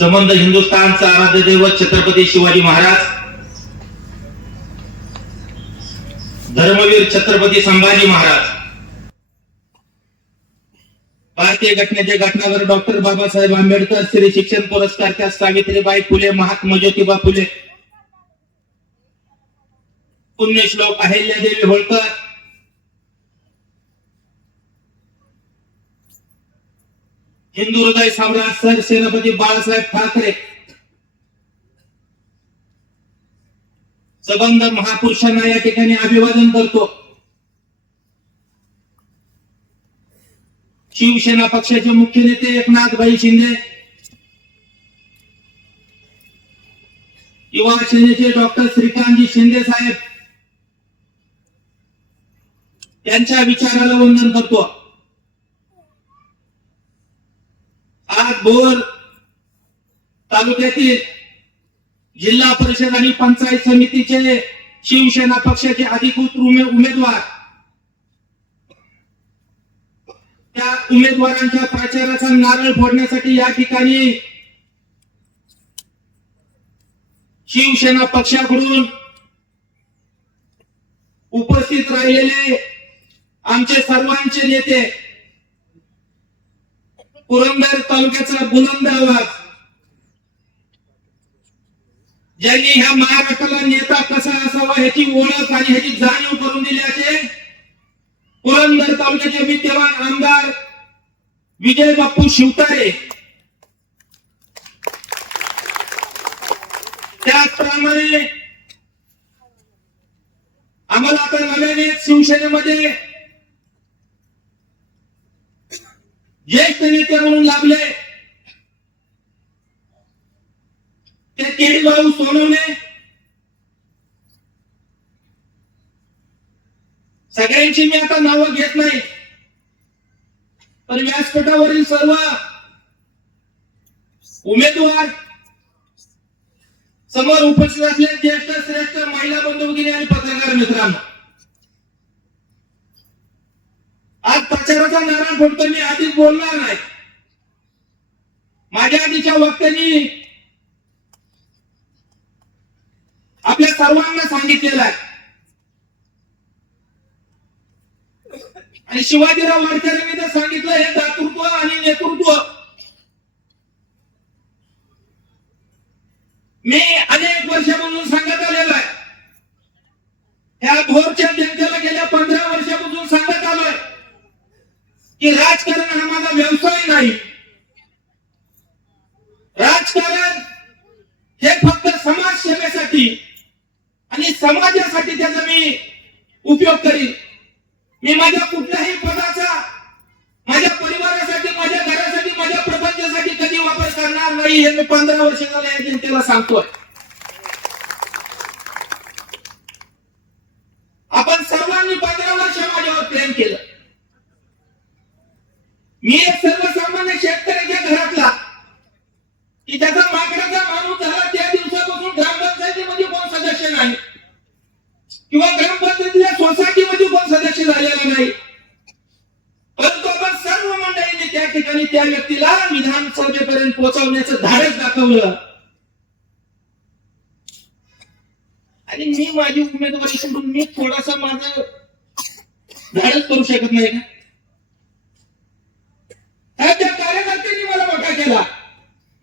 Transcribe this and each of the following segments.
संबंध हिंदुस्थानचा आराध्य दैवत छत्रपती शिवाजी महाराज, धर्मवीर छत्रपती संभाजी महाराज, भारतीय घटनेचे घटनाकार डॉक्टर बाबासाहेब आंबेडकर, स्त्री शिक्षण पुरस्कार त्या सावित्रीबाई फुले, महात्मा ज्योतिबा फुले, पुण्यश्लोक अहिल्यादेवी होळकर, हिंदू हृदय सम्राट सर सेनापती बाळासाहेब ठाकरे, संबंध महापुरुषांना या ठिकाणी अभिवादन करतो. शिवसेना पक्षाचे मुख्य नेते एकनाथभाई शिंदे, युवा सेनेचे डॉक्टर श्रीकांतजी शिंदे साहेब, त्यांच्या विचाराला वंदन करतो. आज भोर तालुक्यातील जिल्हा परिषद आणि पंचायत समितीचे शिवसेना पक्षाचे अधिकृत उमेदवार, त्या उमेदवारांच्या प्रचाराचा नारळ फोडण्यासाठी या ठिकाणी शिवसेना पक्षाकडून उपस्थित राहिलेले आमचे सर्वांचे नेते, पुरंदर तालुक्याचा बुलंद आवाज, ज्यांनी ह्या महाराष्ट्राला नेता कसा असावा ह्याची ओळख आणि ह्याची जाणीव करून दिल्याचे पुरंदर तालुक्याचे विद्यमान आमदार विजय बाप्पू शिवतारे, त्याचप्रमाणे आम्हाला आता नव्याने शिवसेनेमध्ये ज्येष्ठ नेते म्हणून लाभले ते केडीभाऊ सोनवणे, सगळ्यांची मी आता नावं घेत नाही, पण व्यासपीठावरील सर्व उमेदवार, समोर उपस्थित असलेले ज्येष्ठ श्रेष्ठ महिला बंधू भगिनी आणि पत्रकार मित्रांनो, आज प्रचाराचा नारळ फोडतो. मी आधीच बोलणार नाही, माझ्या आधीच्या वक्त्यांनी आपल्या सर्वांना सांगितलेलं आहे आणि शिवाजीराव वाडकरांनी तर सांगितलं, हे दातृत्व आणि नेतृत्व. मी अनेक वर्षापासून सांगत आलेलो आहे, ह्या भोरच्या जनतेला गेल्या 15 वर्षापासून सांगत आलोय की राजकारण हा माझा व्यवसाय नाही. राजकारण हे फक्त समाजसेवेसाठी आणि समाजासाठी त्याचा मी उपयोग करीन. मी माझ्या कुठल्याही पदाचा माझ्या परिवारासाठी, माझ्या घरासाठी, माझ्या प्रपंचासाठी कधी वापर करणार नाही, हे मी 15 वर्ष झाले या जनतेला सांगतोय. आपण सर्वांनी 15 वर्ष माझ्यावर प्रेम केलं. मी एक सर्वसामान्य शेतकऱ्याच्या घरातला की त्याचा माकडाचा माणूस झाला त्या दिवसापासून ग्रामपंचायतीमध्ये कोण सदस्य नाही किंवा ग्रामपंचायतीच्या सोसायटीमध्ये कोण सदस्य झालेला नाही, परंतु आपण सर्व मंडळींनी त्या ठिकाणी त्या व्यक्तीला विधानसभेपर्यंत पोहोचवण्याचं धाडस दाखवलं. आणि मी माझी उमेदवारी सोडून मी थोडासा माझं धाडस करू शकत नाही का? त्या कार्यकर्त्यांनी मला मोठा केला,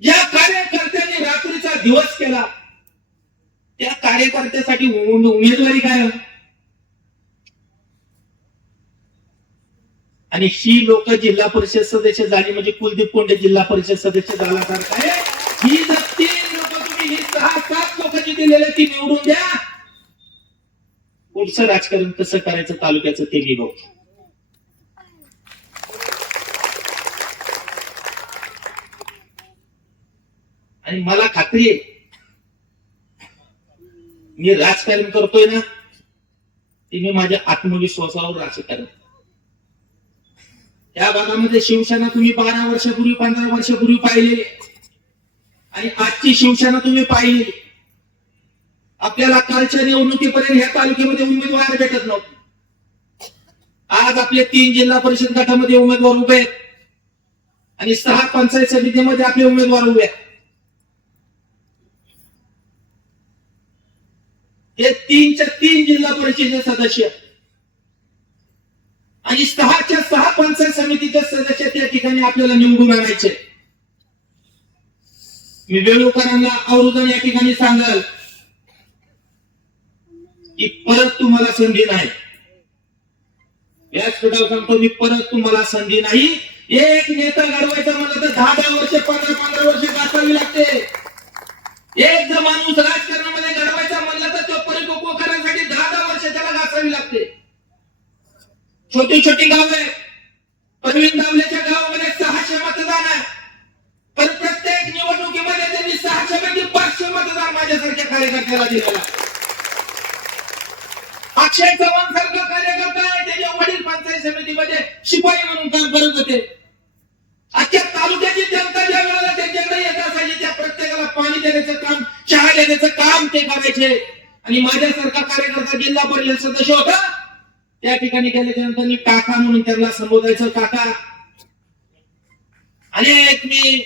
ज्या कार्यकर्त्यांनी रात्रीचा दिवस केला त्या कार्यकर्त्यासाठी उमेदवारी काय? आणि ही लोक जिल्हा परिषद सदस्य झाली म्हणजे कुलदीप कोंडे जिल्हा परिषद सदस्य झाल्यासारखं आहे. ही जर 3 लोक तुम्ही ही 6-7 लोक जी दिलेले ती निवडून द्या, पुढचं राजकारण कसं करायचं तालुक्याचं ते बघू. आणि मला खात्री आहे मी राजकारण करतोय ना ते मी माझ्या आत्मविश्वासावर राजकारण. या भागामध्ये शिवसेना तुम्ही 12 वर्षापूर्वी 15 वर्षापूर्वी पाहिलेली आणि आजची शिवसेना तुम्ही पाहिली. आपल्याला कालच्या निवडणुकीपर्यंत ह्या तालुक्यामध्ये उमेदवार भेटत नव्हते. आज आपले 3 जिल्हा परिषद गटामध्ये उमेदवार उभे आहेत आणि 6 पंचायत समितीमध्ये आपले उमेदवार उभे आहेत. हे 3च्या 3 जिल्हा परिषदेचे सदस्य आणि 6च्या 6 पंचायत समितीचे सदस्य त्या ठिकाणी आपल्याला निवडून आणायचे. मी बेळूकरांना आवर्जून या ठिकाणी सांगाल की परत तुम्हाला संधी नाही. व्यासपीठावर सांगतो मी, परत तुम्हाला संधी नाही. एक नेता घडवायचा म्हणलं तर 10-10 वर्ष 15-15 वर्ष गाठावी लागते. एक जर माणूस राजकारणामध्ये घडवायचा म्हणलं तर तो परिपक्व करण्यासाठी 10-10 वर्ष त्याला गाठावी लागते. छोटी छोटी गाव आहे. प्रवीण दावलेच्या गावामध्ये 600 मतदान आहे, पण प्रत्येक निवडणुकीमध्ये त्यांनी 600 पैकी 500 मतदान माझ्यासारख्या कार्यकर्त्याला दिलेला. अक्षय चव्हाण सारखा कार्यकर्ता आहे, त्याच्या वडील पंचायत समितीमध्ये शिपाई म्हणून काम करत होते. अख्ख्या तालुक्याची जनता ज्या वेळेला त्यांच्याकडे येत असायची त्या प्रत्येकाला पाणी देण्याचं काम, चहा देण्याचं काम ते करायचे. आणि माझ्यासारखा कार्यकर्ता जिल्हा परिषद सदस्य होता, त्या ठिकाणी गेल्याच्या नंतर मी काका म्हणून त्यांना संबोधायचं. काका अनेक मी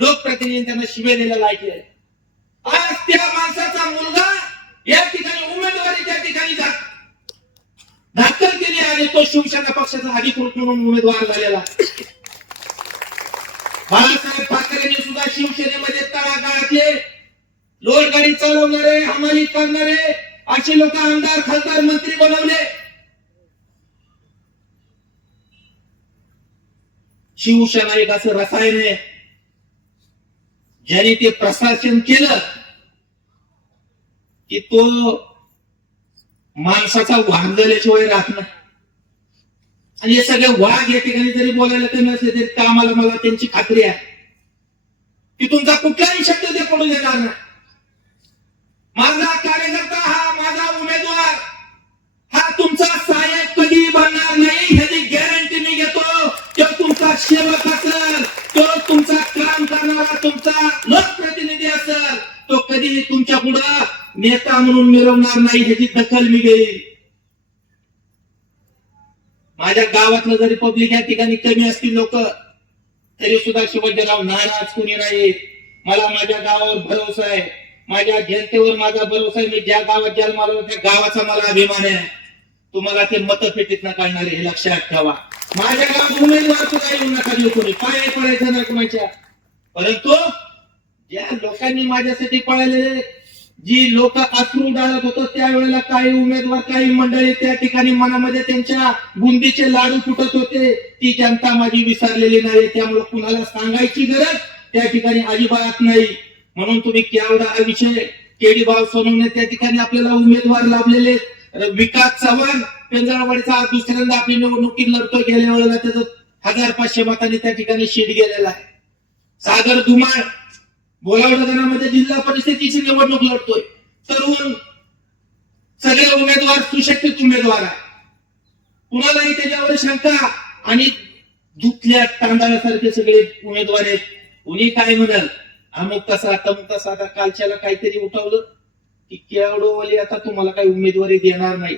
लोकप्रतिनिधी त्यांना शिवे द्यायला ऐकले. आज त्या माणसाचा मुलगा या ठिकाणी उमेदवारी त्या ठिकाणी दाखल केली आणि तो शिवसेना पक्षाचा अधिकृत म्हणून उमेदवार झालेला. बाळासाहेब ठाकरेंनी सुद्धा शिवसेनेमध्ये तळागाळातले लोटगाडी चालवणारे, हमाली करणारे असे लोक आमदार, खासदार, मंत्री बनवले. शिवसेना एक असं रसायन आहे ज्याने ते प्रशासन केलं की तो माणसाचा वाघ झाल्याशिवाय राहत नाही. आणि हे सगळे वाघ या ठिकाणी जरी बोलायला कमी असले तरी कामाला मला त्यांची खात्री आहे की तुमचा कुठलाही शब्द ते पडू देणार नाही. माझा कार्यकर्ता हा, माझा उमेदवार हा तुमचा सहाय्यक कधी बनणार नाही ह्याची गॅरंटी मी घेतो. तो तुमचा सेवक असेल, तो तुमचा काम करणारा तुमचा लोकप्रतिनिधी असेल, तो कधीही तुमच्या पुढे नेता म्हणून मिरवणार नाही, ह्याची दखल मी घेईल. माझ्या गावातलं जरी पब्लिक या ठिकाणी कमी असतील लोक, तरी सुद्धा शिवाजीराव नाराज कोणी नाही. मला माझ्या गावावर भरोसा आहे, माझ्या जनतेवर माझा भरोसा आहे. मी ज्या गावात जन्माला त्या गावाचा मला अभिमान आहे. तुम्हाला ते मतपेटीत न काढणारे हे लक्षात ठेवा. माझ्या गावात उमेदवार सुद्धा येऊ नका देऊ कोणी, पाय पडायचं ना कोणाच्या. परंतु ज्या लोकांनी माझ्यासाठी पळालेले, जी लोक अश्रू डाळत होतं त्यावेळेला काही उमेदवार, काही मंडळी त्या ठिकाणी मनामध्ये त्यांच्या बुंदीचे लाडू फुटत होते, ती जनता माझी विसरलेली नाही. त्यामुळे कुणाला सांगायची गरज त्या ठिकाणी अजिबात नाही. म्हणून तुम्ही केवढा हा विषय केडीभाव सोनवणे त्या ठिकाणी आपल्याला उमेदवार लाभलेले. विकास चव्हाण पेंजळवाडीचा दुसऱ्यांदा आपली निवडणुकीत लढतोय. गेल्या वेळेला त्याचं 1500 मतांनी त्या ठिकाणी शीट गेलेला आहे. सागर धुमाळ बोलावडा जिल्हा परिषदेची निवडणूक लढतोय. तरुण सगळे उमेदवार सुशिक्षित उमेदवार आहे. कुणालाही त्याच्यावर शंका आणि धुतल्या तांदळासारखे सगळे उमेदवार आहेत. कुणी काय म्हणाल, अमुक तसा तमुक तसा. आता कालच्याला काहीतरी उठवलं की केवढोवाली आता तुम्हाला काही उमेदवारी देणार नाही.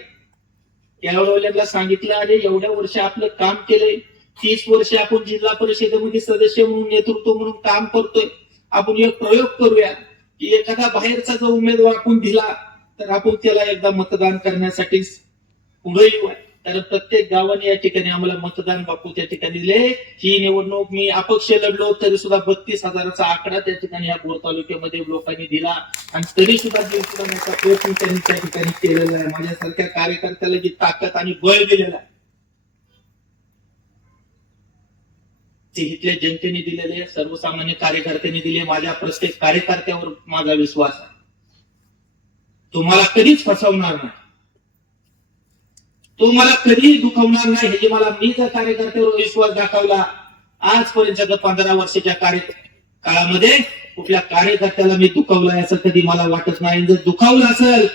केवढोवाल्याला सांगितलं, अरे एवढ्या वर्ष आपलं काम केलंय, 30 वर्ष आपण जिल्हा परिषदेमध्ये सदस्य म्हणून, नेतृत्व म्हणून काम करतोय. आपण एक प्रयोग करूया की एखादा बाहेरचा जो उमेदवार आपण दिला तर आपण त्याला एकदा मतदान करण्यासाठी पुढे येऊ. तर प्रत्येक गावाने या ठिकाणी आम्हाला मतदान बापू त्या ठिकाणी दिले. ही निवडणूक मी अपक्ष लढलो तरी सुद्धा 32,000चा आकडा त्या ठिकाणी या भोर तालुक्यामध्ये लोकांनी दिला. आणि तरी सुद्धा मोठा प्रयत्न त्यांनी त्या ठिकाणी केलेला आहे. माझ्यासारख्या कार्यकर्त्याला जी ताकद आणि बळ दिलेलं आहे ते इथल्या जनतेने दिलेले, सर्वसामान्य कार्यकर्त्यांनी दिले. माझ्या प्रत्येक कार्यकर्त्यावर माझा विश्वास आहे. तुम्हाला कधीच फसवणार नाही, तो मला कधीही दुखवणार नाही. हे जे मला, मी जर कार्यकर्त्यावर विश्वास दाखवला आजपर्यंत 15 वर्षाच्या काळामध्ये कुठल्या कार्यकर्त्याला मी दुखवलं असं कधी मला वाटत नाही. जर दुखावलं असेल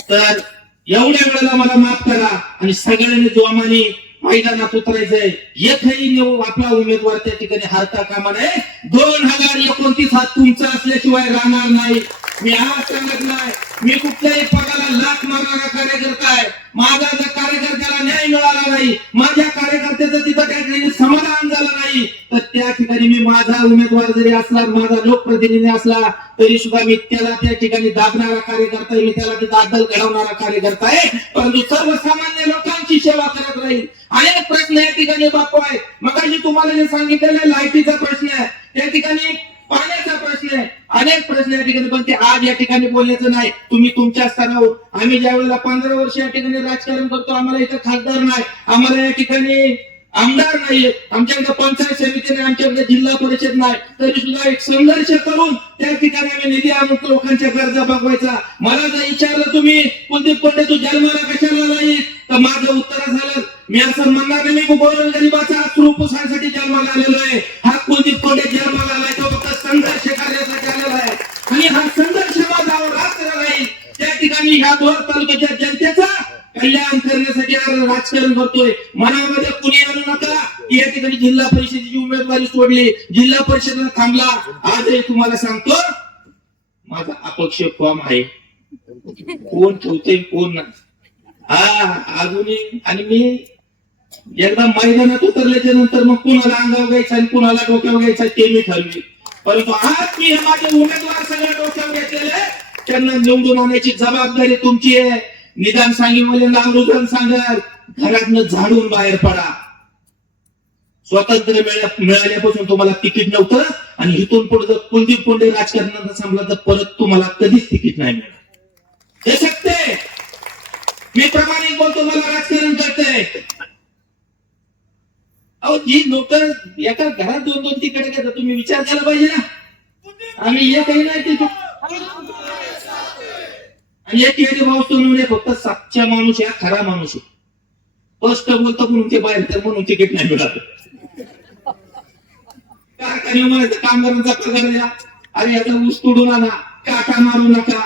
तर एवढ्या वेळेला मला माफ करा आणि सगळ्यांनी जोमाने मैदानात उतरायचंय. एकही आपला उमेदवार त्या ठिकाणी हारता कामा नये. 2029 हा तुमचा असल्याशिवाय राहणार नाही. मी आज सांगितलंय, मी कुठल्याही पदाला लाथ मारणारा कार्यकर्ता आहे. माझा जर कार्यकर्त्याला न्याय मिळाला नाही, माझ्या कार्यकर्त्याचं तिथं त्या ठिकाणी समाधान झालं नाही, तर त्या ठिकाणी मी माझा उमेदवार जरी असला, माझा लोकप्रतिनिधी असला तरी सुद्धा मी त्याला त्या ठिकाणी दाबणारा कार्यकर्ता आहे, मी त्याला तिथं अद्दल घडवणारा कार्यकर्ता आहे. परंतु सर्वसामान्य लोकांची सेवा करत राहील. अनेक प्रश्न या ठिकाणी बापू आहेत. मगाशी तुम्हाला जे सांगितलेलं लाईटीचा प्रश्न आहे, त्या ठिकाणी पाण्याचा प्रश्न आहे, अनेक प्रश्न या ठिकाणी, पण ते आज या ठिकाणी बोलण्याचं नाही. तुम्ही तुमच्या स्तरावर, आम्ही ज्या वेळेला 15 वर्ष या ठिकाणी राजकारण करतो, आम्हाला इथं खासदार नाही, आम्हाला या ठिकाणी आमदार नाहीये, आमच्याकडे पंचायत समिती नाही, आमच्याकडे जिल्हा परिषद नाही, तरी सुद्धा एक संघर्ष करून त्या ठिकाणी आम्ही निधी आणून लोकांच्या गरजा बघवायचा. मला जर विचारलं तुम्ही कुलदीप कोंडे तू जन्माला कशाला नाही, तर माझं उत्तर झालं, मी असं म्हणणार नाही मी गोरगरिबाचा अश्रुपुसासाठी जन्माला आलेलो आहे. हा कुलदीप कोंडे जन्माला आलाय तो फक्त संघर्ष करण्यासाठी आलेला आहे, आणि हा संघर्ष माझा रात्र राहील. त्या ठिकाणी ह्या दोर तालुक्याच्या जनतेचा कल्याण करण्यासाठी राजकारण करतोय. मनामध्ये कुणी आणू नका की या ठिकाणी जिल्हा परिषदेची उमेदवारी सोडली, जिल्हा परिषदेला थांबला. आजही तुम्हाला सांगतो माझा अपक्ष फॉर्म आहे, कोण ठेवते कोण नाही. हा अजूनही, आणि मी एकदा मैदानात उतरल्याच्या नंतर मग कुणाला अंगावर घ्यायचा आणि कुणाला डोक्यावर घ्यायचा ते मी ठरवी. परंतु आज मी माझे उमेदवार सगळ्या डोक्यावर घेतलेले, त्यांना निवडून आणण्याची जबाबदारी तुमची आहे. निदान सांगितले नागरुदान सांगाल, घरातनं झाडून बाहेर पडा. स्वातंत्र्य मिळाल्यापासून तुम्हाला तिकीट नव्हतं, आणि इथून पुढे जर कुलदीप कोंडे राजकारणात संपला तर परत तुम्हाला कधीच तिकीट नाही मिळणार. हे सत्य, मी प्रामाणिक बोलतो, मला राजकारण करतंय. अहो जी लोक एका घरात 2-2 तिकडे घेतात, तुम्ही विचार केला पाहिजे ना. आम्ही हे काही नाही ते, आणि एक येडे भाऊ म्हणून फक्त सच्चा माणूस आहे, खरा माणूस आहे, स्पष्ट बोलतो म्हणून ते बाहेर तर म्हणून तिकीट नाही मिळालं. कारखान्यामध्ये कामगारांचा पगार द्या, अरे याचा ऊस तोडून आणा, काटा मारू नका,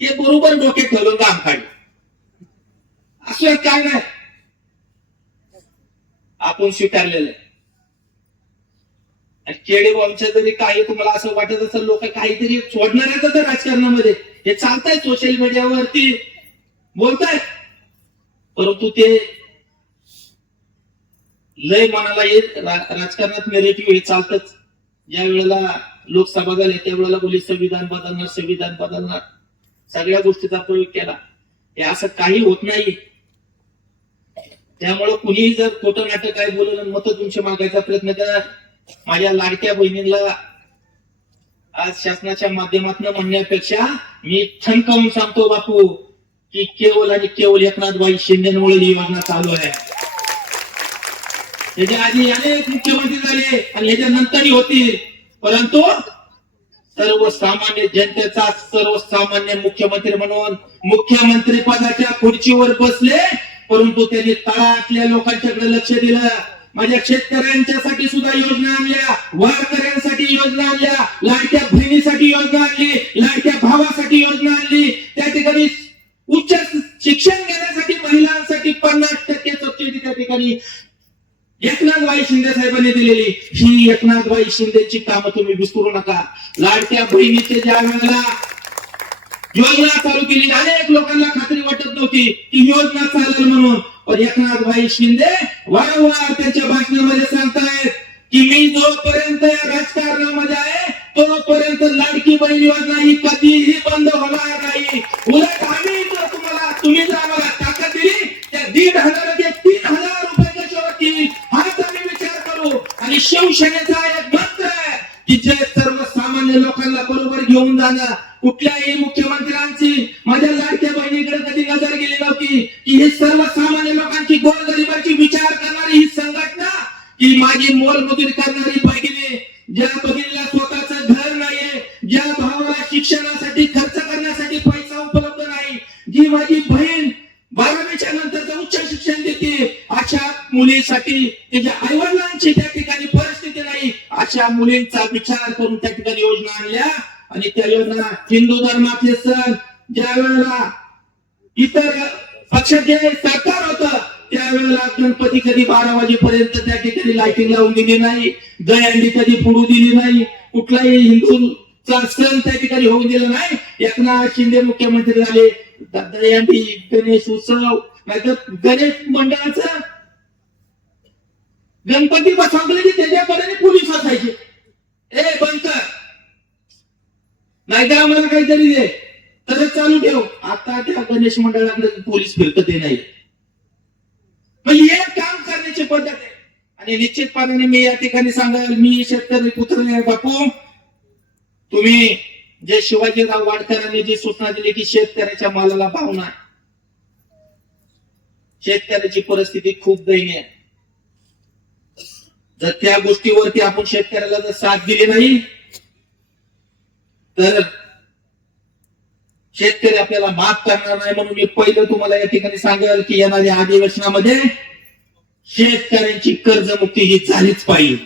हे बरोबर डोक्यात ठेवून काम काढ. असं काय नाही, आपण स्वीकारलेलं आहे. केडेबाबच्या जरी काही तुम्हाला असं वाटत असेल लोक काहीतरी सोडणार आहेत तर राजकारणामध्ये, हे चालतंय, सोशल मीडियावरती बोलतायत, परंतु ते लय मनाला येत. राजकारणात नेरेटिव्ह हे चालतच. ज्या वेळेला लोकसभा झाली त्यावेळेला बोली संविधान बदलणार, संविधान बदलणार, सगळ्या गोष्टीचा प्रयोग केला. हे असं काही होत नाही. त्यामुळे कुणीही जर खोटं नाटक काय बोललं, मत तुमचे मागायचा प्रयत्न करा. माझ्या लाडक्या बहिणीला आज शासनाच्या माध्यमातून म्हणण्यापेक्षा मी ठणकावून सांगतो बापू की केवळ आणि केवळ एकनाथभाई शिंदेमुळे ही योजना चालू आहे. याच्या आधी अनेक मुख्यमंत्री झाले आणि याच्या नंतरही होतील, परंतु सर्वसामान्य जनतेचा सर्वसामान्य मुख्यमंत्री म्हणून मुख्यमंत्री पदाच्या खुर्चीवर बसले, परंतु त्यांनी तळातल्या लोकांच्याकडे लक्ष दिलं. माझ्या शेतकऱ्यांच्यासाठी सुद्धा योजना आणल्या, वारकऱ्यांसाठी योजना आणल्या, लाडक्या बहिणीसाठी योजना आणली, लाडक्या भावासाठी योजना आणली. त्या ठिकाणी उच्च शिक्षण घेण्यासाठी महिलांसाठी 50% सबसिडी त्या ठिकाणी एकनाथभाई शिंदे साहेबांनी दिलेली. ही एकनाथभाई शिंदेची कामं तुम्ही विसरू नका. लाडक्या बहिणीचे ज्या वेळेला योजना चालू केली, अनेक लोकांना खात्री वाटत नव्हती की योजना चालेल म्हणून, पण एकनाथभाई शिंदे वारंवार त्यांच्या भाषणामध्ये सांगतायत की मी जोपर्यंत राजकारणामध्ये आहे तोपर्यंत लाडकी बहीण योजना ही कधीही बंद होणार नाही. उलट आम्ही जर तुम्ही जर आम्हाला ताकद दिली त्या 1,500 ते 3,000 रुपयाच्या वरती हाच आम्ही विचार करू. आणि शिवसेनेचा एक मंत्र आहे की जे सर्वसामान्य लोकांना बरोबर घेऊन जाणं. कुठल्याही मुख्यमंत्र्यांची माझ्या लाडक्या बहिणीकडे कधी नजर गेली नव्हती की ही सर्वसामान्य लोकांची गोरगरिबांची विचार करणारी ही संघटना, की माझी मोलमजुरी करणारी बहिणी, ज्या बहिणीला स्वतःचं घर नाहीये, ज्या भावाला शिक्षणासाठी खर्च करण्यासाठी पैसा उपलब्ध नाही, जी माझी बहीण 12वीच्या नंतरचं उच्च शिक्षण देते, अशा मुलीसाठी त्याच्या आईवडिलांची त्या ठिकाणी परिस्थिती नाही, अशा मुलींचा विचार करून त्या ठिकाणी योजना आणल्या. आणि त्या योजना हिंदू धर्मातले सण, ज्या वेळेला इतर पक्षाचे सरकार होतं त्यावेळेला गणपती कधी 12 वाजेपर्यंत त्या ठिकाणी लाईटिंग लावून दिली नाही, दहीहंडी कधी फोडू दिली नाही, कुठलाही हिंदूचा सण त्या ठिकाणी होऊ दिला नाही. एकनाथ शिंदे मुख्यमंत्री झाले, दहीहंडी, गणेश उत्सव नाहीतर गणेश मंडळाचं गणपती बसवले की त्याच्याकडे पोलीस असायचे, ए बंद कर, नाहीतर आम्हाला काहीतरी दे, तरच चालू ठेव. आता त्या गणेश मंडळाकडे पोलीस फिरकत नाही. मग हे काम करण्याची पद्धत आहे. आणि निश्चितपणाने मी या ठिकाणी सांगाल, मी शेतकरी पुत्र आहे बापू. तुम्ही जे शिवाजीराव वाडकरांनी जी सूचना दिली की शेतकऱ्याच्या मालाला भाव नाही, शेतकऱ्याची परिस्थिती खूप दयनीय आहे. जर त्या गोष्टीवरती आपण शेतकऱ्याला जर साथ दिली नाही तर शेतकरी आपल्याला माफ करणार नाही. म्हणून मी पहिलं तुम्हाला या ठिकाणी सांगेल की येणाऱ्या अधिवेशनामध्ये शेतकऱ्यांची कर्जमुक्ती ही झालीच पाहिजे.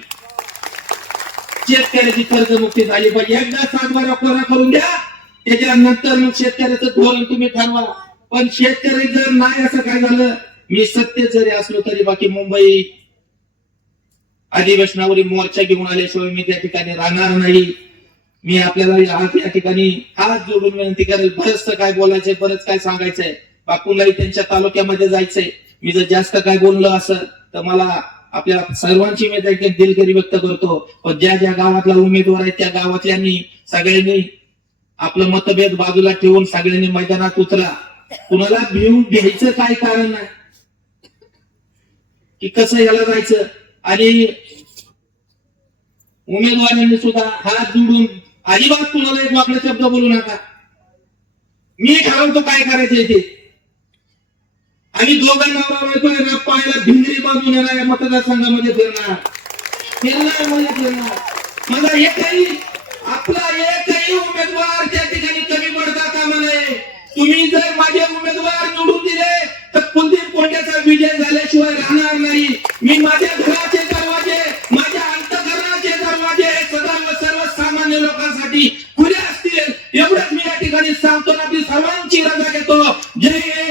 शेतकऱ्याची कर्जमुक्ती झाली पाहिजे. एकदा सातबारा कोरा करून द्या, त्याच्यानंतर मग शेतकऱ्याचं धोरण तुम्ही ठरवा. पण शेतकरी जर नाही असं काय झालं, मी सत्य जरी असलो तरी बाकी मुंबई अधिवेशनावरील मोर्चा घेऊन आल्याशिवाय मी त्या ठिकाणी राहणार नाही. मी आपल्याला या ठिकाणी हात जोडून विनंती करेल. बरंच काय बोलायचंय, बरंच काय सांगायचंय. बापूलाही त्यांच्या तालुक्यामध्ये जायचंय. मी जर जास्त काय बोललो असं तर मला आपल्या सर्वांची मी दिलगिरी व्यक्त करतो. पण ज्या ज्या गावातला उमेदवार आहे त्या गावातल्यांनी सगळ्यांनी आपलं मतभेद बाजूला ठेवून सगळ्यांनी मैदानात उतरा. कुणाला भिवून घ्यायचं काय कारण नाही की कसं याला जायचं. आणि उमेदवारांनी सुद्धा हात जोडून अजिबात कुणाला एक वाकडा शब्द बोलू नका. मी ठरवतो काय करायचं ते. आणि दोघांना पायाला भिंगरी बांधून येणाऱ्या मतदारसंघामध्ये फिरणार. माझा एकही आपला एकही उमेदवार त्या ठिकाणी कमी पडता कामा नये. तुम्ही जर माझे उमेदवार निवडून दिले तर कुलदीप कोंड्याचा विजय झाल्याशिवाय राहणार नाही. मी माझ्या घराचे दरवाजे, माझ्या अंतःकरणाचे दरवाजे सर्वसामान्य लोकांसाठी खुले असतील एवढंच मी या ठिकाणी सांगतो. आपली सर्वांची रजा घेतो. जय